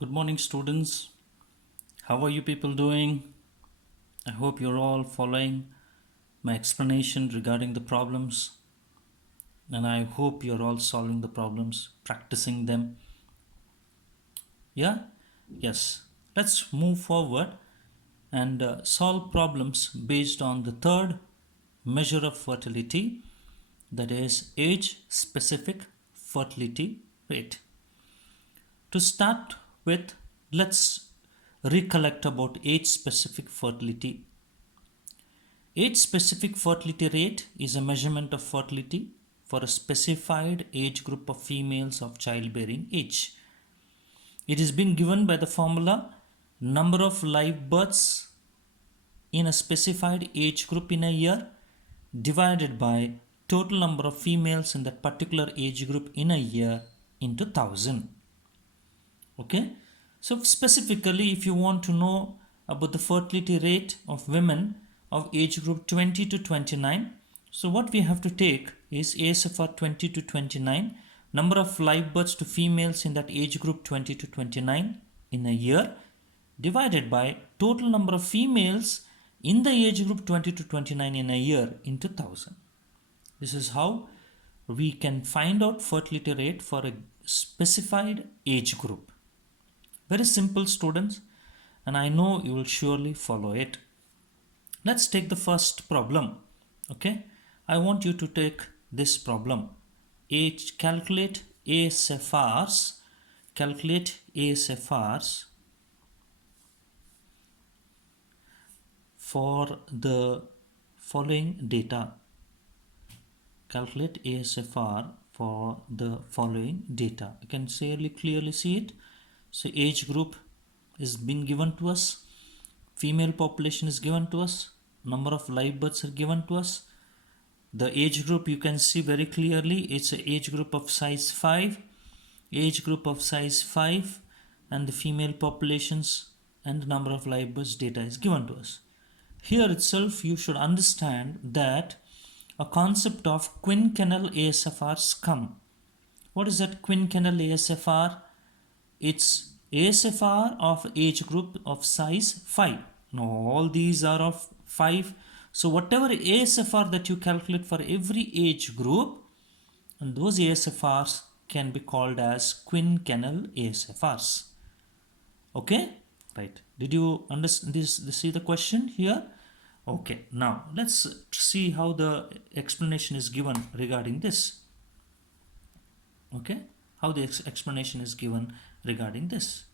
Good morning, students. How are you people doing? I hope you're all following my explanation regarding the problems, and I hope you're all solving the problems, practicing them. Yeah? Yes. Let's move forward and solve problems based on the third measure of fertility, that is, age specific fertility rate. To start with, let's recollect about age specific fertility. Age specific fertility rate is a measurement of fertility for a specified age group of females of childbearing age. It is being given by the formula number of live births in a specified age group in a year divided by total number of females in that particular age group in a year into 1000. Okay, so specifically, if you want to know about the fertility rate of women of age group 20 to 29, so what we have to take is ASFR 20 to 29, number of live births to females in that age group 20 to 29 in a year, divided by total number of females in the age group 20 to 29 in a year into 1000. This is how we can find out fertility rate for a specified age group. Very simple, students, and I know you will surely follow it. Let's take the first problem. Okay, I want you to take this problem. Calculate ASFRs for the following data. Calculate ASFR for the following data. You can clearly see it. So age group is being given to us, female population is given to us, number of live births are given to us. The age group, you can see very clearly, it's an age group of size 5, and the female populations and the number of live births data is given to us. Here itself you should understand that a concept of quinquennial ASFRs come. What is that quinquennial ASFR? It's ASFR of age group of size 5. Now all these are of 5. So whatever ASFR that you calculate for every age group, and those ASFRs can be called as quinquennial ASFRs. Okay? Right. Did you understand this? See the question here? Okay. Now let's see how the explanation is given regarding this. Okay? How the explanation is given regarding this.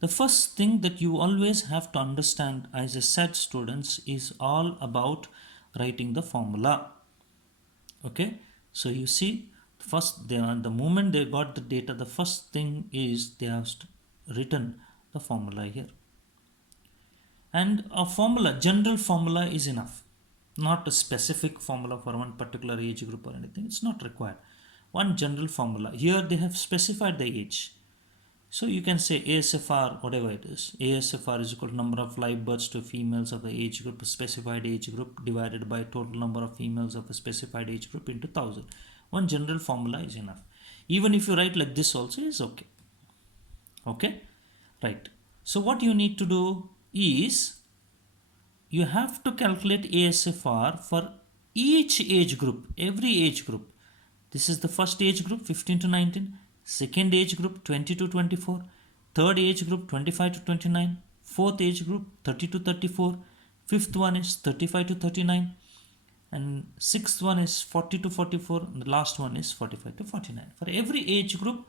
The first thing that you always have to understand, as I said, students, is all about writing the formula. Okay, so you see, first the moment they got the data, the first thing is they have written the formula here. And a formula, general formula is enough. Not a specific formula for one particular age group or anything. It's not required. One general formula. Here they have specified the age. So you can say ASFR, whatever it is. ASFR is equal to number of live births to females of the age group, a specified age group, divided by total number of females of a specified age group into 1000. One general formula is enough. Even if you write like this also is okay. Okay? Right. So what you need to do is, you have to calculate ASFR for each age group, every age group. This is the first age group, 15 to 19. Second age group, 20 to 24. Third age group, 25 to 29. Fourth age group, 30 to 34. Fifth one is 35 to 39. And sixth one is 40 to 44. And the last one is 45 to 49. For every age group,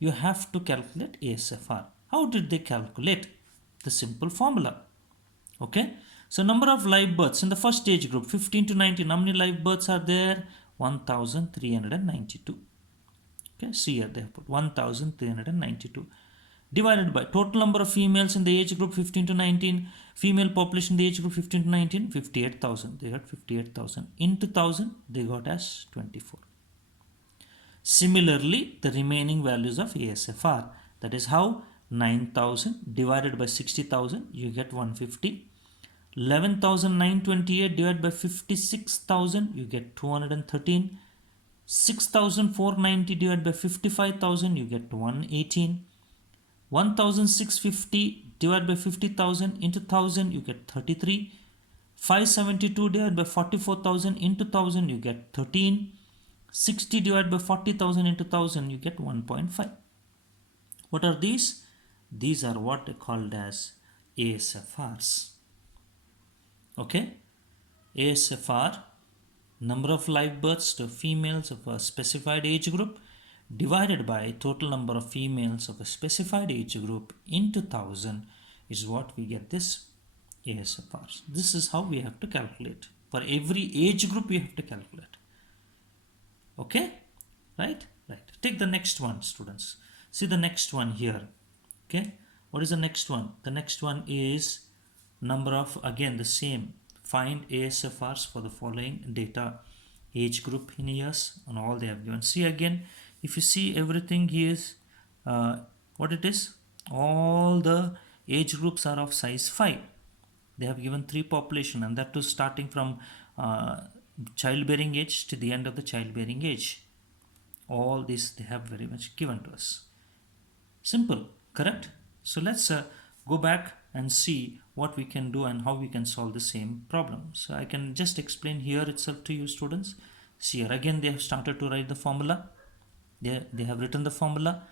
you have to calculate ASFR. How did they calculate? The simple formula. Okay. So number of live births in the first age group, 15 to 19. How many live births are there? 1392. Okay, see here they have put 1392 divided by total number of females in the age group 15 to 19, female population in the age group 15 to 19, 58,000. They got 58,000 into 1000, they got as 24. Similarly, the remaining values of ASFR, that is how 9,000 divided by 60,000, you get 150. 11,928 divided by 56,000, you get 213. 6,490 divided by 55,000, you get 118. 1,650 divided by 50,000 into 1,000, you get 33. 572 divided by 44,000 into 1,000, you get 13. 60 divided by 40,000 into 1,000, you get 1.5. What are these? These are what are called as ASFRs. Okay? ASFR, number of live births to females of a specified age group divided by total number of females of a specified age group into 1,000 is what we get this ASFRs. This is how we have to calculate. For every age group we have to calculate. Okay? Right? Take the next one, students. See the next one here. Okay? What is the next one? The next one is number of, again the same. Find ASFRs for the following data, age group in years, and all they have given. See again, if you see everything here is what it is, all the age groups are of size 5. They have given 3 population, and that too starting from childbearing age to the end of the childbearing age. All this they have very much given to us. Simple, correct? So let's go back and see what we can do and how we can solve the same problem. So I can just explain here itself to you, students. See here again they have started to write the formula. They have written the formula.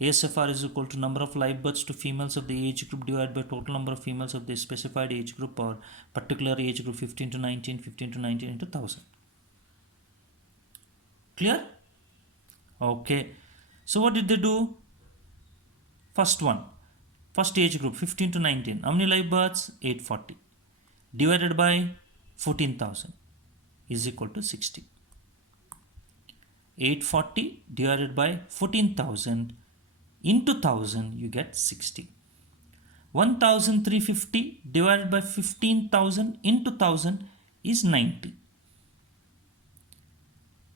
ASFR is equal to number of live births to females of the age group divided by total number of females of the specified age group or particular age group 15 to 19, 15 to 19 into 1,000. Clear? Okay. So what did they do? First one. First age group 15 to 19. How many live births? 840. Divided by 14,000 is equal to 60. 840 divided by 14,000 into 1,000 you get 60. 1,350 divided by 15,000 into 1,000 is 90.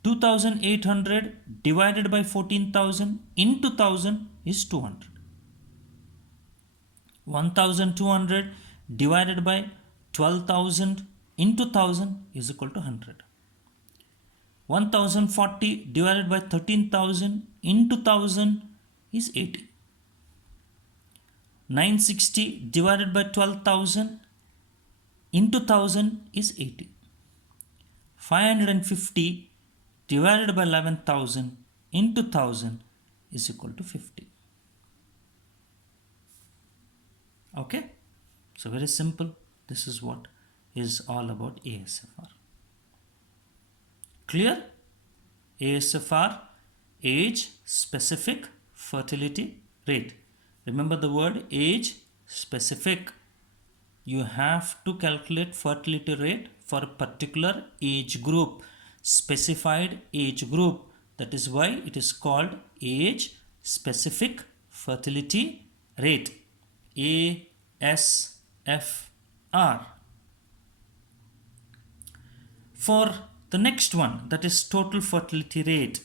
2,800 divided by 14,000 into 1,000 is 200. 1,200 divided by 12,000 into 1,000 is equal to 100. 1,040 divided by 13,000 into 1,000 is 80. 960 divided by 12,000 into 1,000 is 80. 550 divided by 11,000 into 1,000 is equal to 50. Okay? So very simple. This is what is all about ASFR. Clear? ASFR, age specific fertility rate. Remember the word age specific. You have to calculate fertility rate for a particular age group, specified age group. That is why it is called age specific fertility rate, ASFR. For the next one, that is total fertility rate.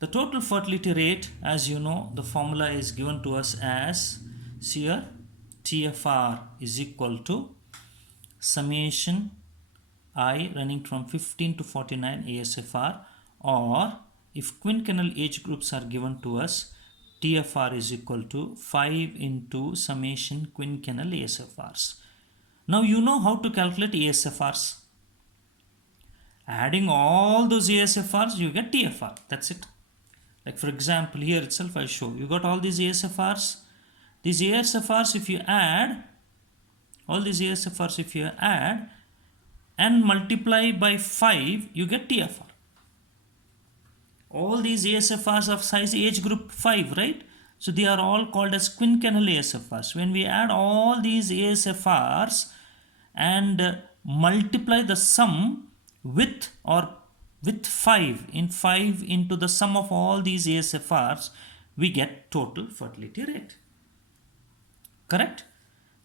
The total fertility rate, as you know, the formula is given to us as, see here, TFR is equal to summation I running from 15 to 49 ASFR, or if quinquennial age groups are given to us, TFR is equal to 5 into summation quinquennial ASFRs. Now you know how to calculate ASFRs. Adding all those ASFRs, you get TFR. That's it. Like for example, here itself I show. You got all these ASFRs. These ASFRs, if you add, all these ASFRs, if you add and multiply by 5, you get TFR. All these ASFRs of size age group 5, right? So they are all called as quinquennial ASFRs. When we add all these ASFRs and multiply the sum with 5 into the sum of all these ASFRs, we get total fertility rate. Correct?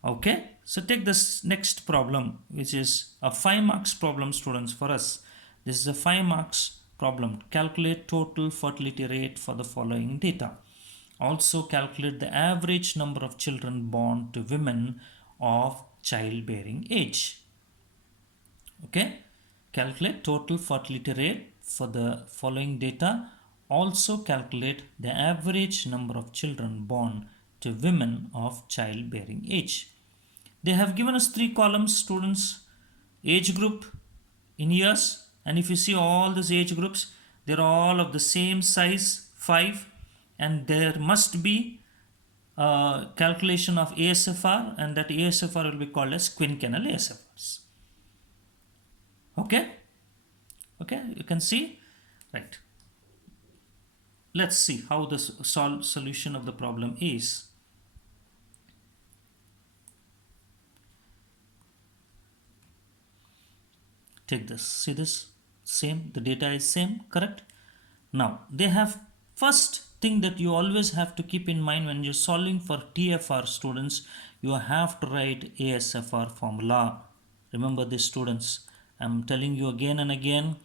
Okay. So take this next problem, which is a 5 marks problem, students, for us. This is a 5 marks problem. Calculate total fertility rate for the following data. Also calculate the average number of children born to women of childbearing age. Okay, calculate total fertility rate for the following data. Also calculate the average number of children born to women of childbearing age. They have given us three columns, students: age group in years, and if you see all these age groups, they're all of the same size, 5, and there must be calculation of ASFR, and that ASFR will be called as quinquennial ASFRs. Okay, you can see, right? Let's see how the solution of the problem is. Take this, see this, same, the data is same, correct? Now they have, first thing that you always have to keep in mind when you're solving for TFR, students, you have to write ASFR formula. Remember this, students, I'm telling you again and again,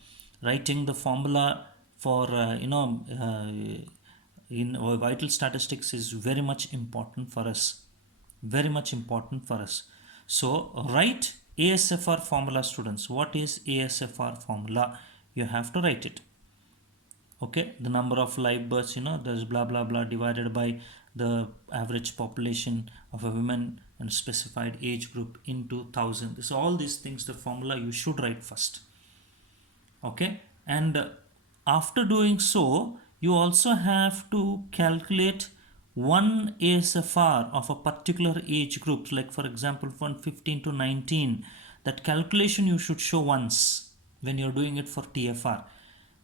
writing the formula for in vital statistics is very much important for us, very much important for us. So write ASFR formula, students. What is ASFR formula? You have to write it. Okay, the number of live births, there's blah blah blah divided by the average population of a woman and specified age group into 1000. So all these things, the formula you should write first. Okay, and after doing so, you also have to calculate one ASFR of a particular age group, like for example from 15 to 19. That calculation you should show once when you're doing it for TFR.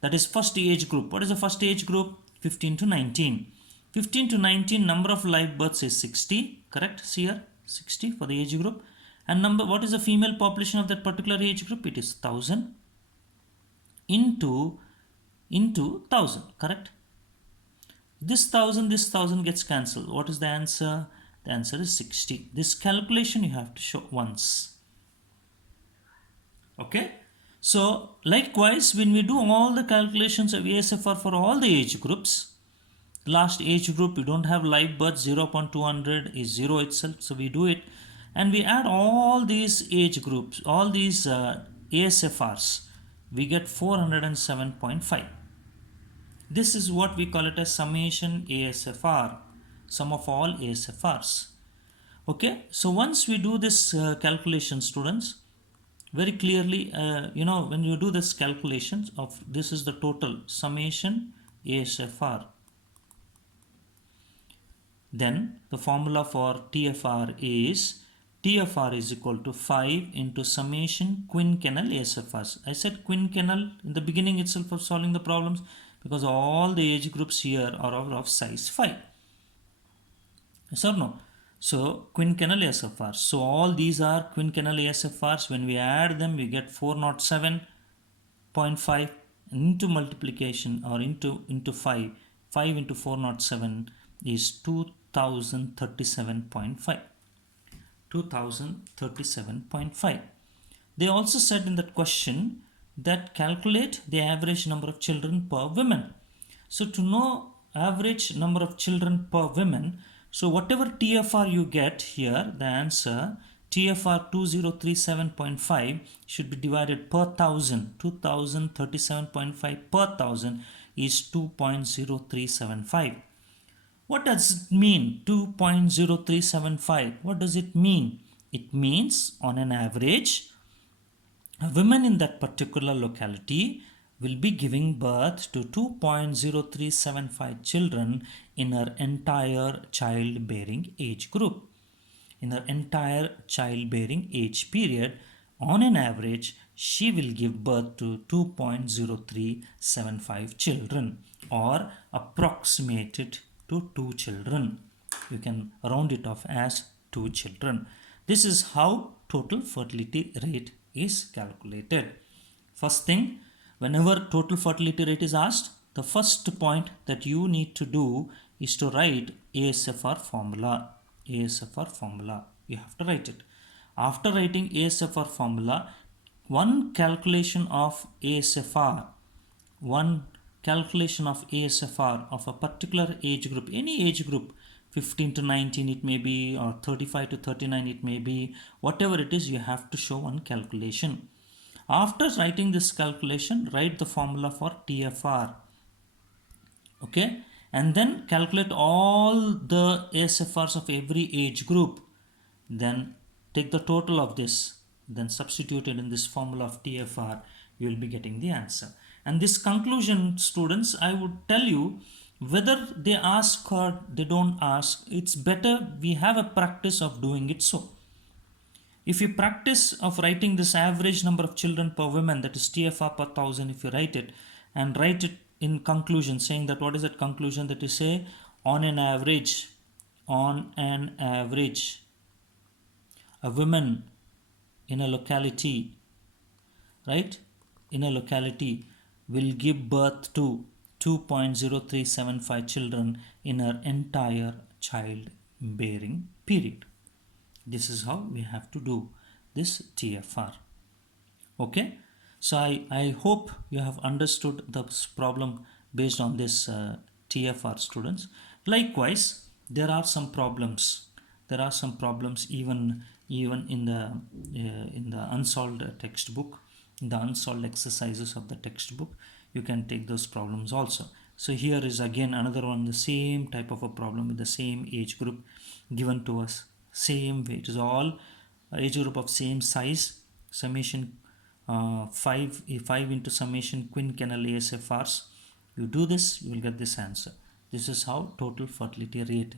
That is first age group. What is the first age group? 15 to 19. 15 to 19, number of live births is 60, correct? See here, 60 for the age group. And what is the female population of that particular age group? It is 1000 into 1000, correct? This 1000 gets cancelled. What is the answer? The answer is 60. This calculation you have to show once. Okay, so likewise, when we do all the calculations of ASFR for all the age groups, last age group we don't have live birth, 0.200 is 0 itself, so we do it, and we add all these age groups, all these ASFRs, we get 407.5. This is what we call it as summation ASFR, sum of all ASFRs. Okay, so once we do this calculation, students, very clearly, when you do this calculations of, this is the total summation ASFR. Then the formula for TFR is equal to 5 into summation quinquennial ASFRs. I said quinquennial in the beginning itself of solving the problems because all the age groups here are of size 5. Yes or no? So quinquennial ASFRs. So all these are quinquennial ASFRs. When we add them, we get 407.5 into multiplication or into 5. 5 into 407 is 2037.5. 2037.5. They also said in that question that calculate the average number of children per woman. So to know average number of children per woman, so whatever TFR you get here, the answer TFR 2037.5 should be divided per 1000. 2037.5 per 1000 is 2.0375. What does it mean, 2.0375? What does it mean? It means on an average, a woman in that particular locality will be giving birth to 2.0375 children in her entire childbearing age group. In her entire childbearing age period, on an average, she will give birth to 2.0375 children, or approximated to 2 children. You can round it off as 2 children. This is how total fertility rate is calculated. First thing, whenever total fertility rate is asked, the first point that you need to do is to write ASFR formula. ASFR formula. You have to write it. After writing ASFR formula, one calculation of ASFR of a particular age group, any age group 15 to 19 it may be, or 35 to 39 it may be. Whatever it is, you have to show one calculation. After writing this calculation, write the formula for TFR. Okay, and then calculate all the ASFRs of every age group. Then take the total of this, then substitute it in this formula of TFR. You will be getting the answer. And this conclusion, students, I would tell you, whether they ask or they don't ask, it's better we have a practice of doing it. So if you practice of writing this average number of children per woman, that is TFR per thousand, if you write it and write it in conclusion, saying that what is that conclusion, that you say on an average, a woman in a locality, right, in a locality will give birth to 2.0375 children in her entire childbearing period. This is how we have to do this TFR. Okay, so I hope you have understood this problem based on this TFR, students. Likewise, there are some problems. There are some problems even in the unsolved textbook, in the unsolved exercises of the textbook. You can take those problems also. So here is again another one, the same type of a problem with the same age group given to us. Same way, it is all age group of same size. Summation 5 into summation quinquennial ASFRs. You do this, you will get this answer. This is how total fertility rate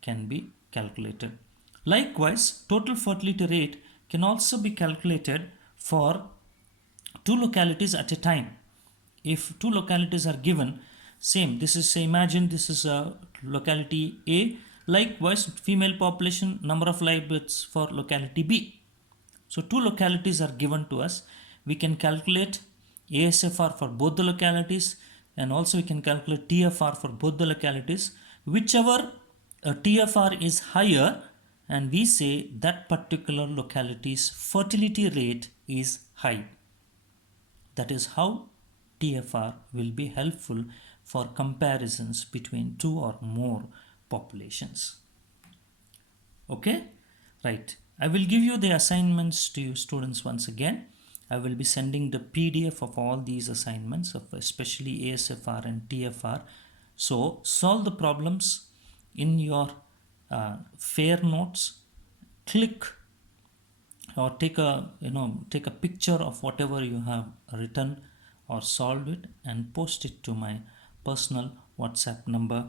can be calculated. Likewise, total fertility rate can also be calculated for two localities at a time. If two localities are given, same, this is, say, imagine this is a locality A. Likewise, female population, number of live births for locality B. So two localities are given to us. We can calculate ASFR for both the localities, and also we can calculate TFR for both the localities. Whichever TFR is higher, and we say that particular locality's fertility rate is high. That is how TFR will be helpful for comparisons between two or more populations. Okay, right. I will give you the assignments to you, students, once again. I will be sending the PDF of all these assignments, of especially ASFR and TFR. So solve the problems in your fair notes. Click or take a picture of whatever you have written or solved it and post it to my personal WhatsApp number.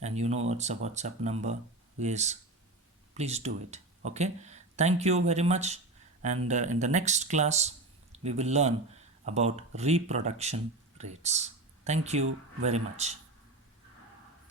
And you know what's the WhatsApp number is. Please do it. Okay, thank you very much. And in the next class we will learn about reproduction rates. Thank you very much.